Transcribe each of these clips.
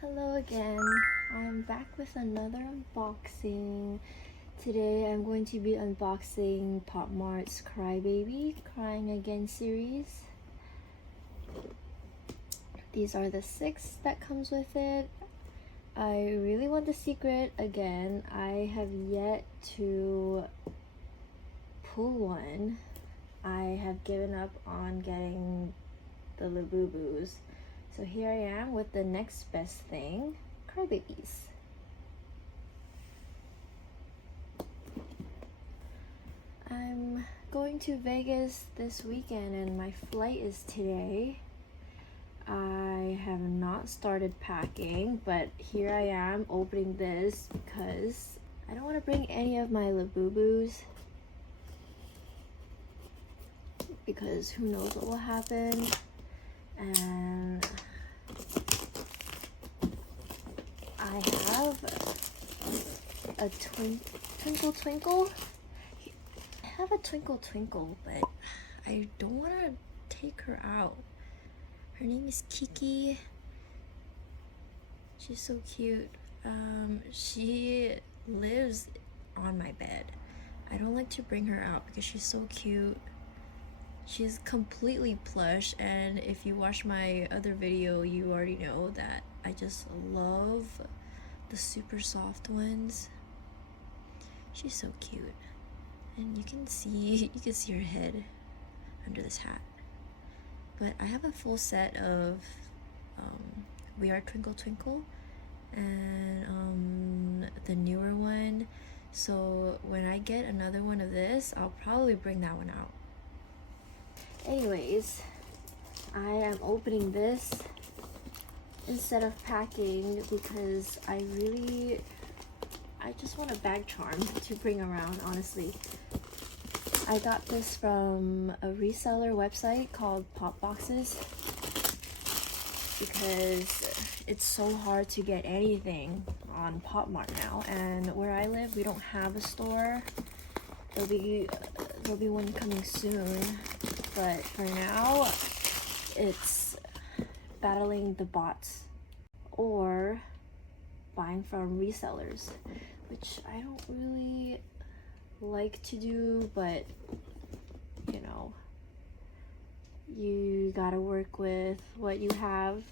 Hello again. I'm back with another unboxing. Today I'm going to be unboxing Mart's Crybaby Crying Again series. These are the 6 that comes with it. I really want the secret again. I have yet to pull one. I have given up on getting the Labubus. So here I am with the next best thing, Crybabies. I'm going to Vegas this weekend and my flight is today. I have not started packing, but here I am opening this because I don't want to bring any of my Labubus because who knows what will happen. And I have a Twinkle. I have a Twinkle, but I don't want to take her out. Her name is Ququ. She's so cute. She lives on my bed. I don't like to bring her out because she's so cute. She's completely plush, and if you watch my other video, you already know that I just love the super soft ones. She's so cute, and you can see her head under this hat. But I have a full set of We Are Twinkle and the newer one. So when I get another one of this, I'll probably bring that one out. Anyways, I am opening this instead of packing because I just want a bag charm to bring around, honestly. I got this from a reseller website called Pop Boxes because it's so hard to get anything on Mart now, and where I live we don't have a store. There'll be one coming soon, but for now it's battling the bots or buying from resellers, which I don't really like to do, but you know, you gotta work with what you have.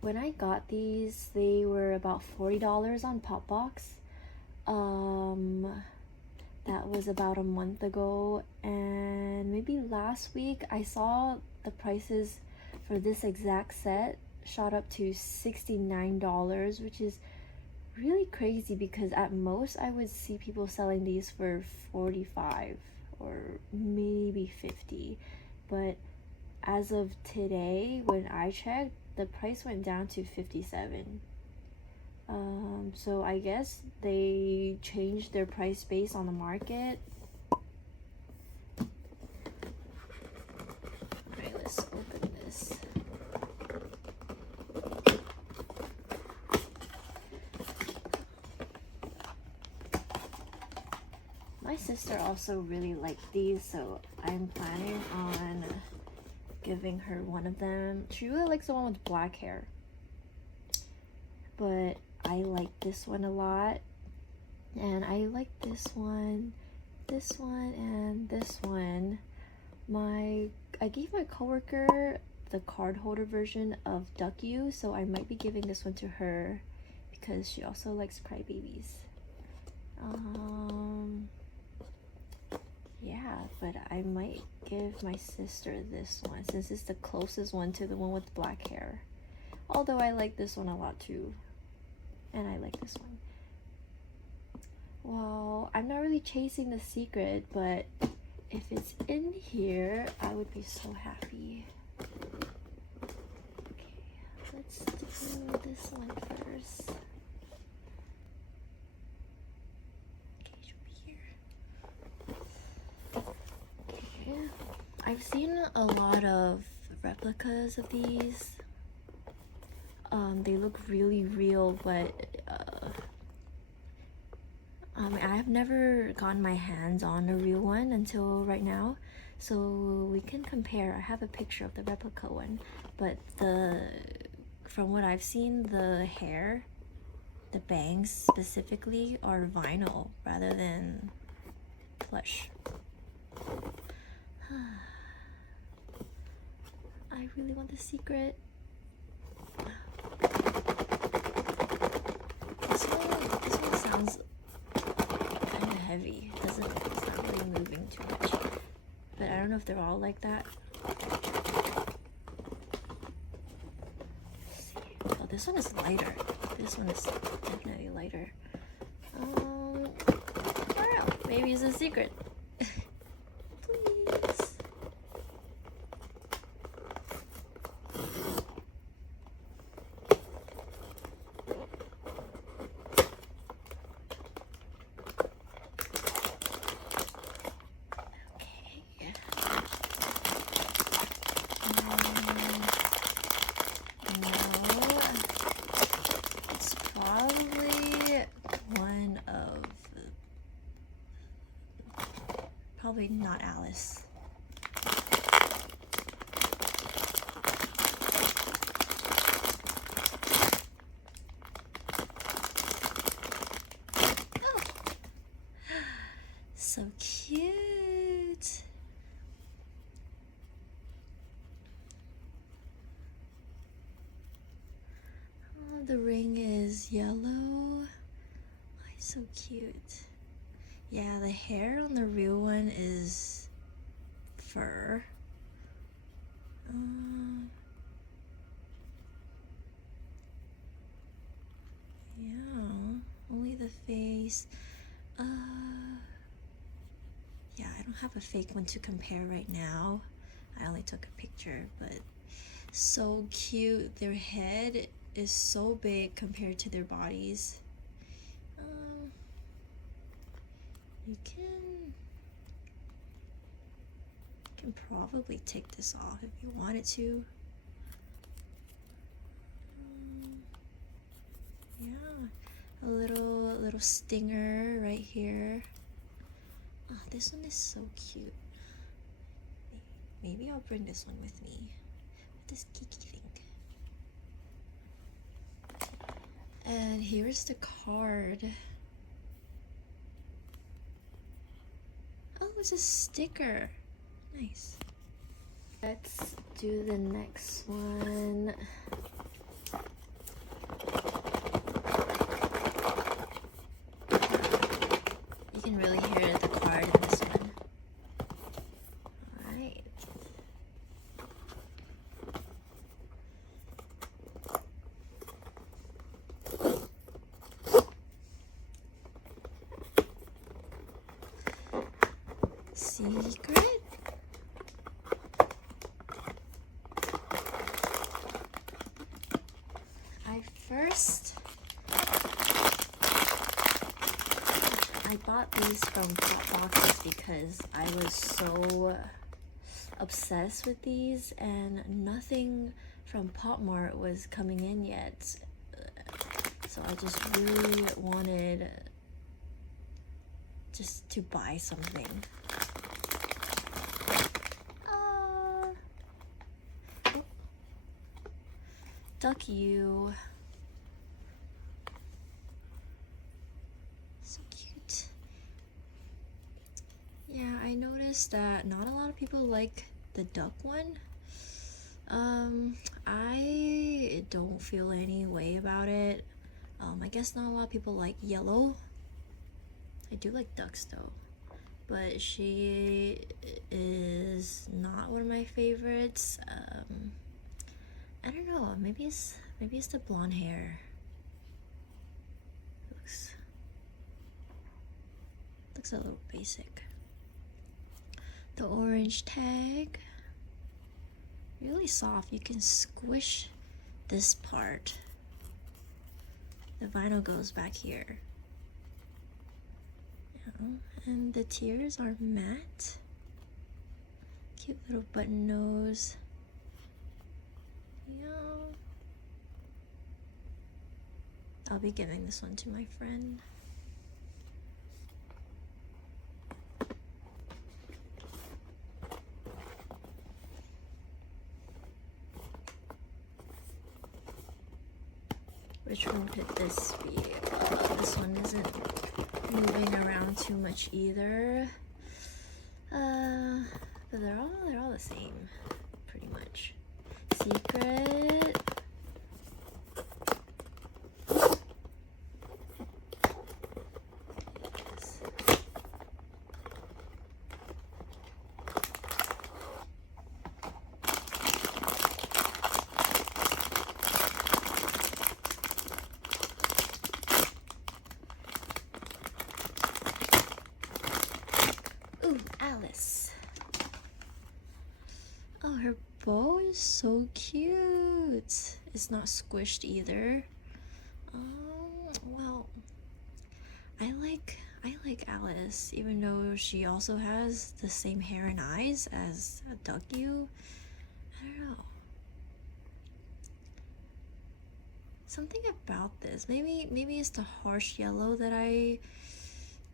When I got these, they were about $40 on Popbox. That was about a month ago, and maybe last week I saw the prices for this exact set shot up to $69, which is really crazy because at most I would see people selling these for $45 or maybe $50, but as of today, when I checked, the price went down to $57. So I guess they changed their price based on the market. Alright, let's open this. My sister also really liked these, so I'm planning on giving her one of them. She really likes the one with black hair, but I like this one a lot, and I like this one, and this one. I gave my coworker the card holder version of Ququ, so I might be giving this one to her because she also likes Crybabies. Yeah, but I might give my sister this one since it's the closest one to the one with black hair. Although I like this one a lot too. And I like this one. Well, I'm not really chasing the secret, but if it's in here, I would be so happy. Okay, let's do this one first. I've seen a lot of replicas of these. They look really real, but I have never gotten my hands on a real one until right now, so we can compare. I have a picture of the replica one, but from what I've seen, the hair, the bangs specifically, are vinyl rather than plush. I really want the secret. This one sounds kind of heavy. It's not really moving too much. But I don't know if they're all like that. Let's see. Oh, this one is lighter. This one is definitely lighter. I don't know. Maybe it's a secret. Please. Probably not Alice. Oh. So cute. Oh, the ring is yellow. Oh, it's so cute. Yeah, the hair on the real one is fur. Yeah, only the face. Yeah, I don't have a fake one to compare right now. I only took a picture, but so cute. Their head is so big compared to their bodies. You can probably take this off if you wanted to. Yeah, a little stinger right here. Oh, this one is so cute. Maybe I'll bring this one with me. This geeky thing. And here's the card. Oh, it's a sticker. Nice. Let's do the next one. You can really hear the card in this one. Alright. Secret? I bought these from Pop Boxes because I was so obsessed with these and nothing from Pop Mart was coming in yet. So I just really wanted just to buy something. Duck you. So cute. Yeah, I noticed that not a lot of people like the duck one. I don't feel any way about it. I guess not a lot of people like yellow. I do like ducks though, but she is not one of my favorites. I don't know. Maybe it's the blonde hair. Looks a little basic. The orange tag, really soft. You can squish this part. The vinyl goes back here. And the tears are matte. Cute little button nose. Yeah. I'll be giving this one to my friend. which one could this be? This one isn't moving around too much either. But they're all the same, pretty much. Secret. Ooh, Alice. Oh, her bow is so cute. It's not squished either. Well, I like Alice, even though she also has the same hair and eyes as a Ququ. I don't know. Something about this. Maybe it's the harsh yellow that I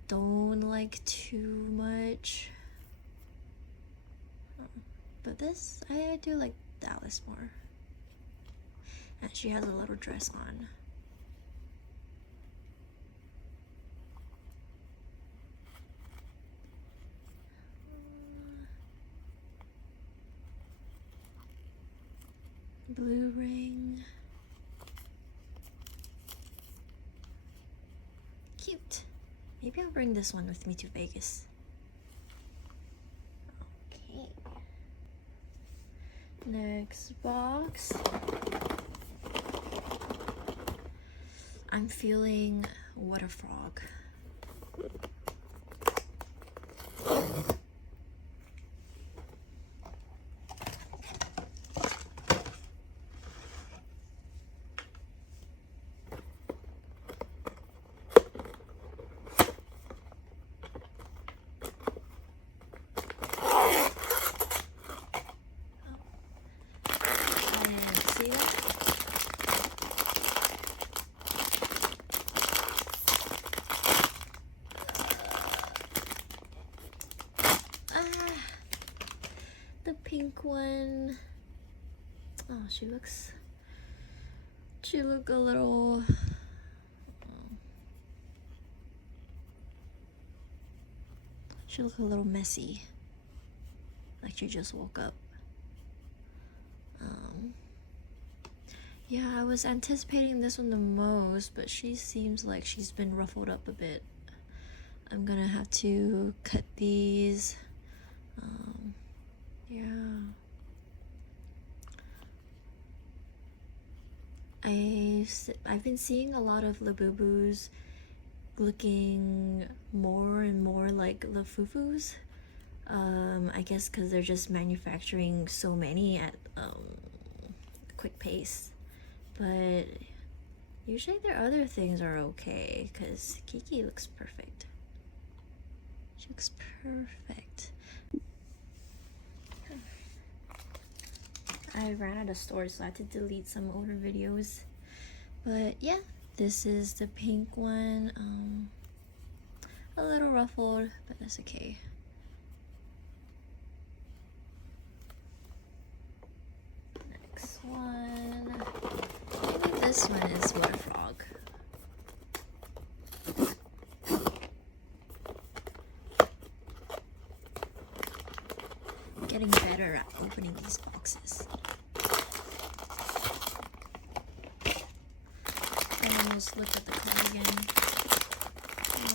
don't like too much. But this, I do like Alice more. And she has a little dress on. Blue ring. Cute. Maybe I'll bring this one with me to Vegas. Okay. Next box. I'm feeling Water Frog. The pink one. Oh, she look a little she look a little messy, like she just woke up. Yeah, I was anticipating this one the most, but she seems like she's been ruffled up a bit. I'm gonna have to cut these. Yeah. I've been seeing a lot of Labubus looking more and more like Lafufus. I guess because they're just manufacturing so many at quick pace. But usually their other things are okay, because Ququ looks perfect. She looks perfect. I ran out of storage, so I had to delete some older videos. But yeah, this is the pink one. A little ruffled, but that's okay. Next one. Maybe this one is Water Frog. Getting better at opening these boxes. Almost look at the card again.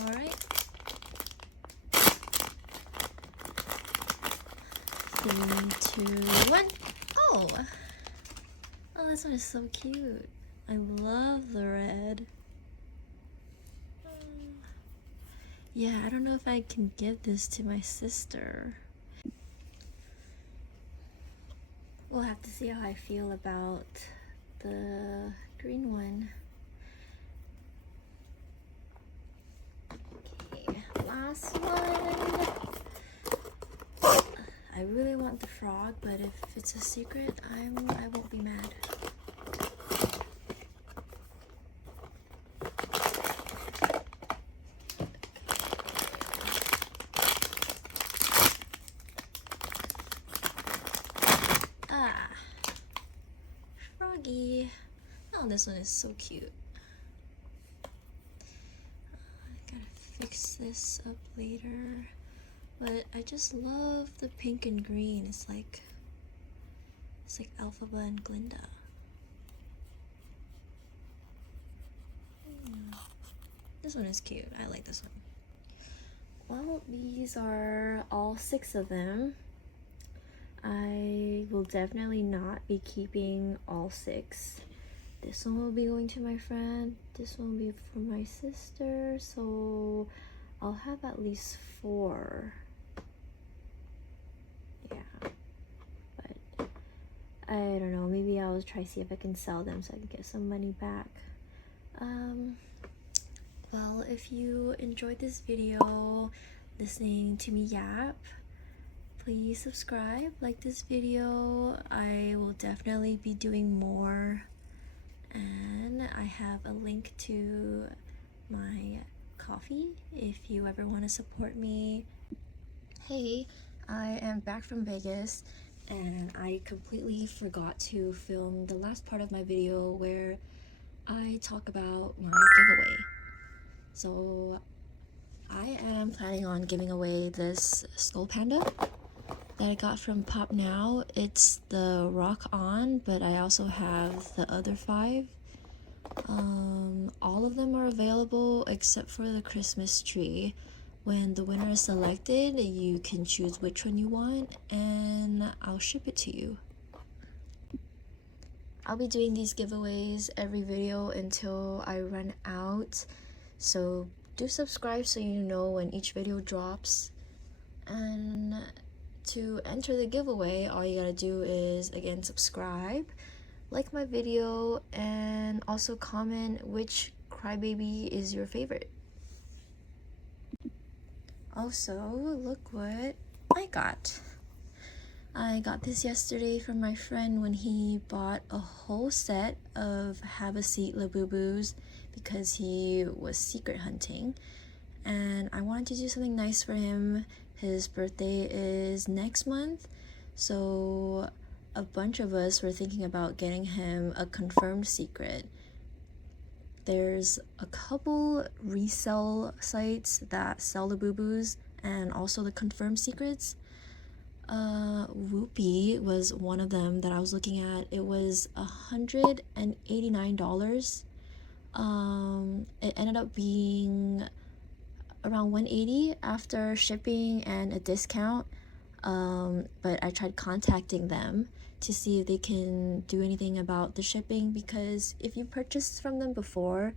Alright. 3, 2, 1. Oh! Oh, this one is so cute. I love the red. Yeah, I don't know if I can give this to my sister. We'll have to see how I feel about the green one. Okay, last one. I really want the frog, but if it's a secret, I won't be mad. Froggy. Oh, this one is so cute. this up later. But I just love the pink and green. It's like Alphaba and Glinda. This one is cute. I like this one. Well, these are all 6 of them. I will definitely not be keeping all 6. This one will be going to my friend. This one will be for my sister. So I'll have at least 4. Yeah. But I don't know. Maybe I'll try see if I can sell them so I can get some money back. Well, if you enjoyed this video, listening to me yap, please subscribe, like this video. I will definitely be doing more, and I have a link to my coffee if you ever want to support me. Hey, I am back from Vegas, and I completely forgot to film the last part of my video where I talk about my giveaway. So I am planning on giving away this Skullpanda that I got from Pop Now. It's the Rock On, but I also have the other 5. All of them are available except for the Christmas tree. When the winner is selected, you can choose which one you want and I'll ship it to you. I'll be doing these giveaways every video until I run out. So do subscribe so you know when each video drops. And to enter the giveaway, all you gotta do is, again, subscribe, like my video, and also comment which Crybaby is your favorite. Also, look what I got. I got this yesterday from my friend when he bought a whole set of Have a Seat Labubus because he was secret hunting, and I wanted to do something nice for him. His birthday is next month, so a bunch of us were thinking about getting him a confirmed secret. There's a couple resell sites that sell the Labubus and also the confirmed secrets. Whoopee was one of them that I was looking at. It was $189. It ended up being around $180 after shipping and a discount. But I tried contacting them to see if they can do anything about the shipping, because if you purchased from them before,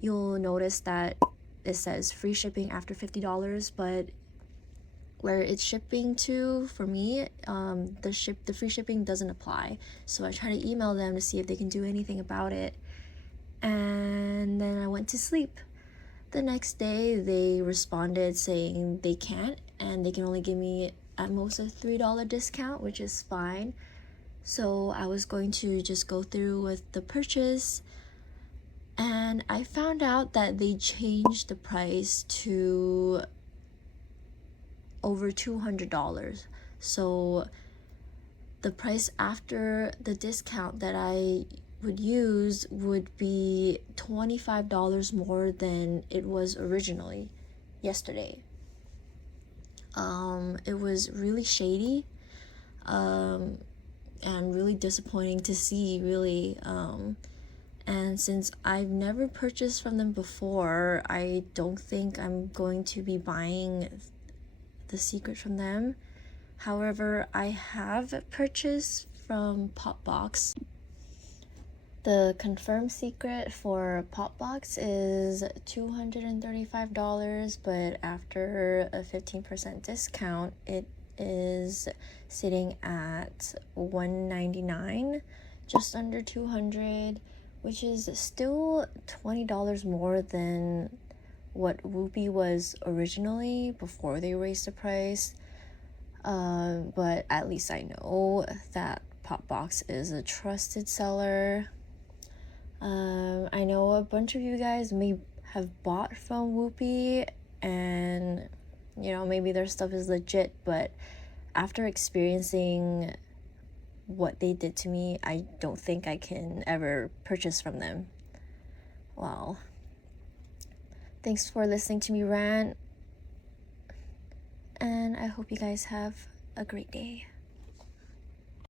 you'll notice that it says free shipping after $50, but where it's shipping to, for me, the free shipping doesn't apply. So I tried to email them to see if they can do anything about it, and then I went to sleep. The next day they responded saying they can't, and they can only give me at most a $3 discount, which is fine. So I was going to just go through with the purchase, and I found out that they changed the price to over $200. So the price after the discount that I would use would be $25 more than it was originally yesterday. It was really shady, and really disappointing to see, really. And since I've never purchased from them before, I don't think I'm going to be buying the secret from them. However, I have purchased from Popbox. The confirmed secret for Popbox is $235, but after a 15% discount, it is sitting at $199, just under $200, which is still $20 more than what Whoopee was originally before they raised the price. But at least I know that Popbox is a trusted seller. I know a bunch of you guys may have bought from Whoopee, and you know, maybe their stuff is legit, but after experiencing what they did to me, I don't think I can ever purchase from them. Well, thanks for listening to me rant. and I hope you guys have a great day.